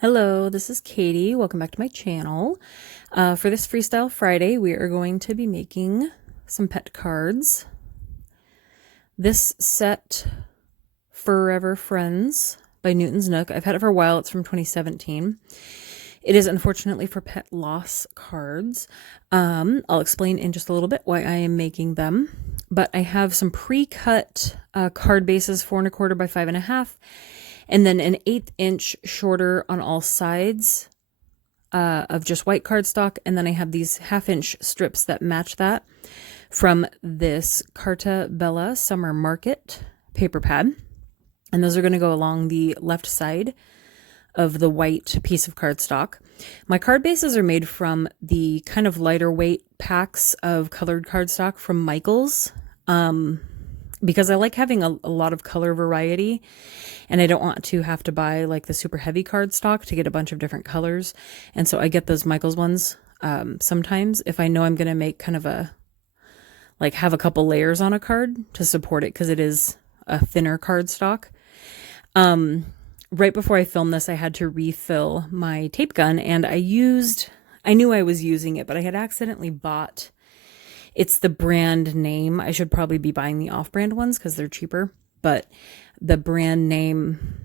Hello, this is Katie. Welcome back to my channel. For this Freestyle Friday, we are going to be making some pet cards. This set, Forever Friends by Newton's Nook, I've had it for a while. It's from 2017. It is unfortunately for pet loss cards. I'll explain in just a little bit why I am making them. But I have some pre-cut card bases, 4 1/4 by 5 1/2. And then an 1/8 inch shorter on all sides of just white cardstock. And then I have these 1/2 inch strips that match that from this Carta Bella Summer Market paper pad. And those are going to go along the left side of the white piece of cardstock. My card bases are made from the kind of lighter weight packs of colored cardstock from Michaels. Because I like having a lot of color variety, and I don't want to have to buy like the super heavy cardstock to get a bunch of different colors. And so I get those Michaels ones sometimes if I know I'm going to make kind of have a couple layers on a card to support it, because it is a thinner cardstock. Right before I filmed this, I had to refill my tape gun, and I knew I was using it, but I had accidentally bought, it's the brand name. I should probably be buying the off-brand ones because they're cheaper, but the brand name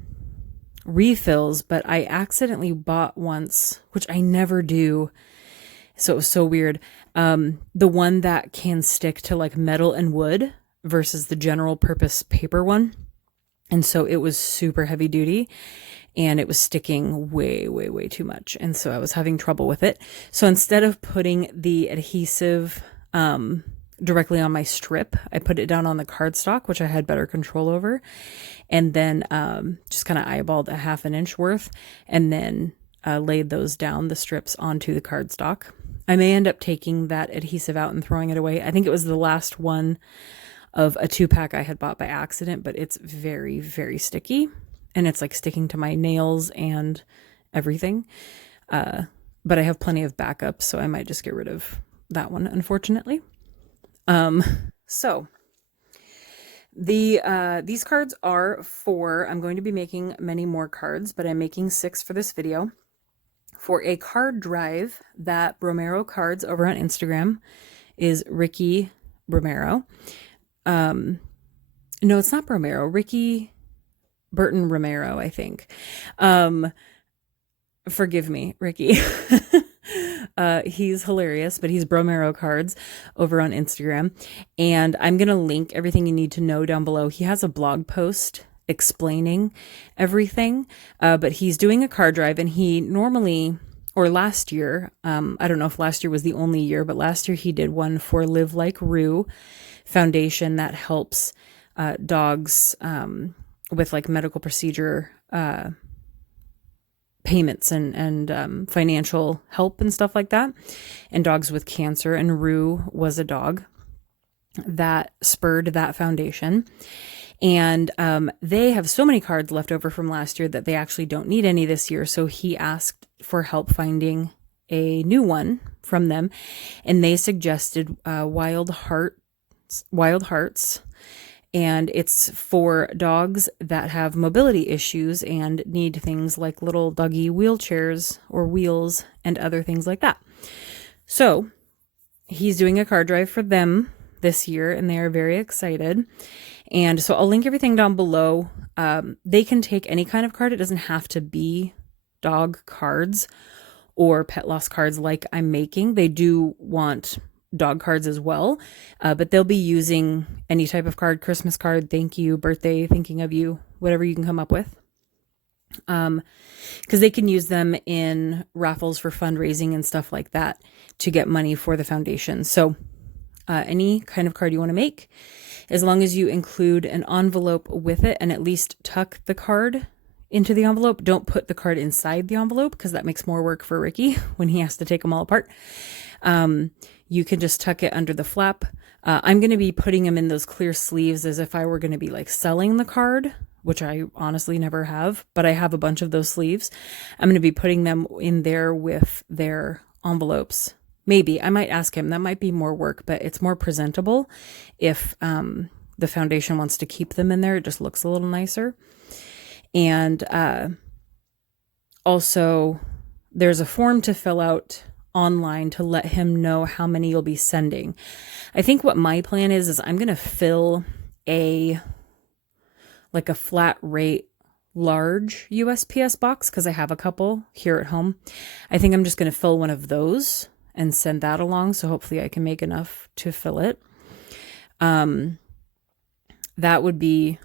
refills, but I accidentally bought once, which I never do. So it was so weird. The one that can stick to like metal and wood versus the general purpose paper one. And so it was super heavy duty, and it was sticking way, way, way too much. And so I was having trouble with it. So instead of putting the adhesive directly on my strip, I put it down on the cardstock, which I had better control over, and then just kind of eyeballed a 1/2 inch worth, and then laid those down, the strips, onto the cardstock. I may end up taking that adhesive out and throwing it away. I think it was the last one of a 2-pack I had bought by accident, but it's very, very sticky, and it's like sticking to my nails and everything. But I have plenty of backups, so I might just get rid of that one, unfortunately. So these cards are 4. I'm going to be making many more cards, but I'm making 6 for this video for a card drive that BROMERO Cards over on Instagram is Ricky BROMERO. No, it's not BROMERO. Ricky Burton Romero, I think. Forgive me, Ricky. He's hilarious, but he's BROMERO Cards over on Instagram. And I'm going to link everything you need to know down below. He has a blog post explaining everything, but he's doing a card drive, and he normally, or last year, I don't know if last year was the only year, but last year he did one for Live Like Rue Foundation that helps dogs with like medical procedure payments and financial help and stuff like that, and dogs with cancer. And Rue was a dog that spurred that foundation. And they have so many cards left over from last year that they actually don't need any this year. So he asked for help finding a new one from them, and they suggested Wild Hearts, and it's for dogs that have mobility issues and need things like little doggy wheelchairs or wheels and other things like that. So he's doing a card drive for them this year, and they are very excited. And so I'll link everything down below. They can take any kind of card. It doesn't have to be dog cards or pet loss cards like I'm making. They do want dog cards as well, but they'll be using any type of card: Christmas card, thank you, birthday, thinking of you, whatever you can come up with, because they can use them in raffles for fundraising and stuff like that to get money for the foundation. So any kind of card you want to make, as long as you include an envelope with it and at least tuck the card into the envelope. Don't put the card inside the envelope, because that makes more work for Ricky when he has to take them all apart. You can just tuck it under the flap. I'm going to be putting them in those clear sleeves as if I were going to be like selling the card, which I honestly never have, but I have a bunch of those sleeves. I'm going to be putting them in there with their envelopes. Maybe I might ask him. That might be more work, but it's more presentable if the foundation wants to keep them in there. It just looks a little nicer. And also, there's a form to fill out online to let him know how many you'll be sending. I think what my plan is I'm going to fill a flat rate large USPS box because I have a couple here at home. I think I'm just going to fill one of those and send that along. So hopefully I can make enough to fill it. That would be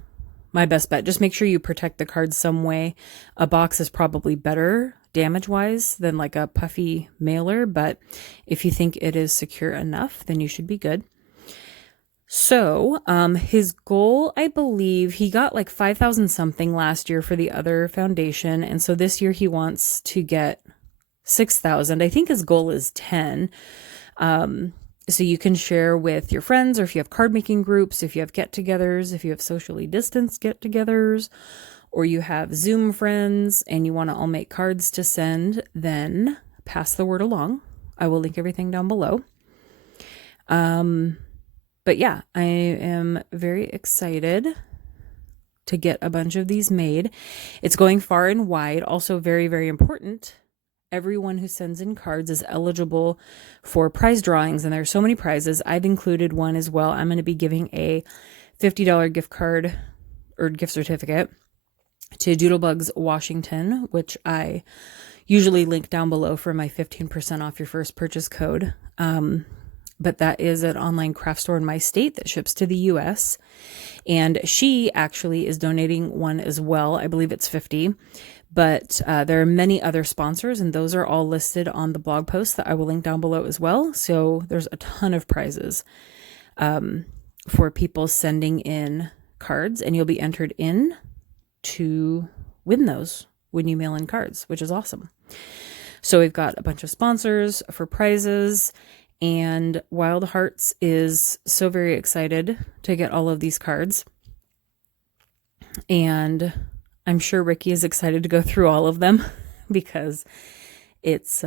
my best bet. Just make sure you protect the cards some way. A box is probably better damage-wise than like a puffy mailer, but if you think it is secure enough, then you should be good. So, his goal, I believe he got like 5,000 something last year for the other foundation. And so this year he wants to get 6,000. I think his goal is 10. So you can share with your friends, or if you have card making groups, if you have get-togethers, if you have socially distanced get-togethers, or you have Zoom friends and you want to all make cards to send, then pass the word along. I will link everything down below. But yeah, I am very excited to get a bunch of these made. It's going far and wide. Also very, very important. Everyone who sends in cards is eligible for prize drawings, and there are so many prizes. I've included one as well. I'm going to be giving a $50 gift card or gift certificate to Doodlebugs Washington, which I usually link down below for my 15% off your first purchase code. But that is an online craft store in my state that ships to the US. And she actually is donating one as well. I believe it's 50. But there are many other sponsors, and those are all listed on the blog post that I will link down below as well. So there's a ton of prizes for people sending in cards, and you'll be entered in to win those when you mail in cards, which is awesome. So we've got a bunch of sponsors for prizes, and Wild Hearts is so very excited to get all of these cards. And I'm sure Ricky is excited to go through all of them because it's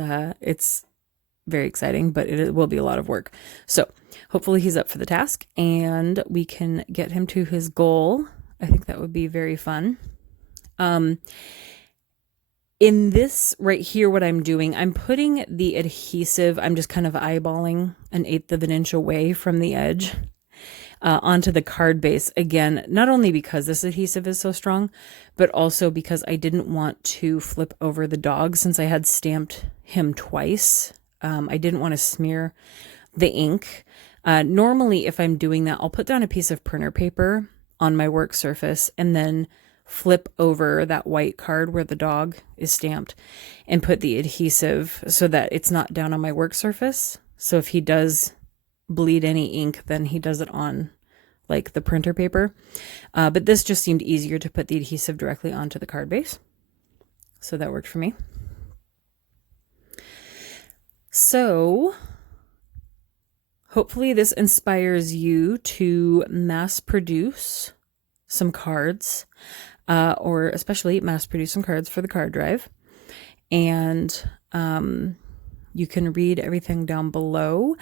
very exciting, but it will be a lot of work. So hopefully he's up for the task and we can get him to his goal. I think that would be very fun. In this right here, what I'm doing, I'm putting the adhesive, I'm just kind of eyeballing 1/8 of an inch away from the edge onto the card base. Again, not only because this adhesive is so strong, but also because I didn't want to flip over the dog since I had stamped him twice. I didn't want to smear the ink. Normally, if I'm doing that, I'll put down a piece of printer paper on my work surface and then flip over that white card where the dog is stamped and put the adhesive so that it's not down on my work surface. So if he does bleed any ink, then he does it on like the printer paper. But this just seemed easier to put the adhesive directly onto the card base. So that worked for me. So hopefully this inspires you to mass produce some cards. Or especially mass produce some cards for the card drive. And you can read everything down below.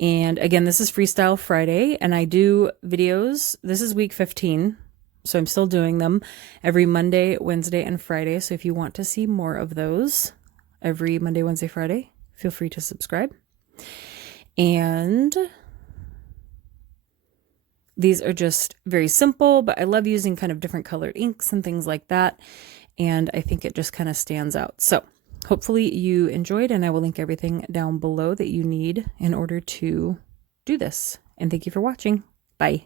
And again, this is Freestyle Friday, and I do videos. This is week 15, so I'm still doing them every Monday, Wednesday, and Friday. So if you want to see more of those every Monday, Wednesday, Friday, feel free to subscribe. And these are just very simple, but I love using kind of different colored inks and things like that. And I think it just kind of stands out. So hopefully you enjoyed, and I will link everything down below that you need in order to do this. And thank you for watching. Bye.